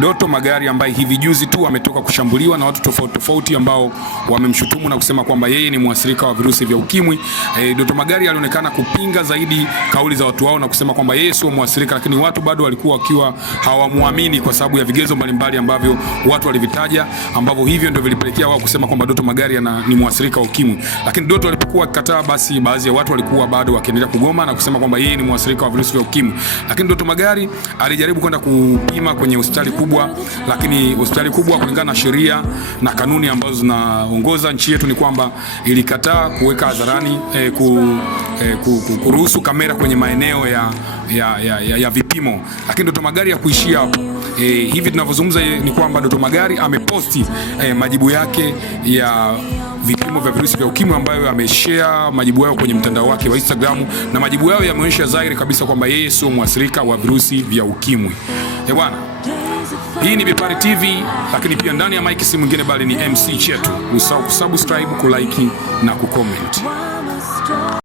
Doto Magari ambaye hivi juzi tu ametoka kushambuliwa na watu tofauti tofauti ambao wamemshutumu na kusema kwamba yeye ni mwathirika wa virusi vya ukimwi. Doto Magari alionekana kupinga zaidi kauli za watu wao na kusema kwamba yeye sio mwathirika, lakini watu bado walikuwa wakiwa hawamuamini kwa sababu ya vigezo mbalimbali ambavyo watu walivitaja, ambavyo hivyo ndio vilipelekea wao kusema kwamba Doto Magari ni mwathirika wa ukimwi. Lakini Doto alipokuwa akikataa, basi baadhi ya watu walikuwa bado wakiendelea kugoma na kusema kwamba yeye ni mwathirika wa virusi vya ukimwi. Lakini Doto Magari alijaribu kwenda kupima kwenye hospitali kubwa, lakini hospitali kubwa kulingana na sheria na kanuni ambazo zinaongoza nchi yetu ni kwamba ilikataa kuweka hadharani kuruhusu kamera kwenye maeneo ya vipimo. Lakini Doto Magari ya kuishia hapo. Hivi tunavyozungumza ni kwamba Doto Magari ameposti majibu yake ya vipimo vya virusi vya ukimwi ambayo ameshare majibu yao kwenye mtandao wake wa Instagram, na majibu yao yameonyesha dhahiri kabisa kwamba yeye sio mwathirika wa virusi vya ukimwi. Bwana, hii ni Bepari TV, lakini pia ndani ya mic si mwingine bali ni MC Chetu. Usahau kusubscribe, kulike na kucomment.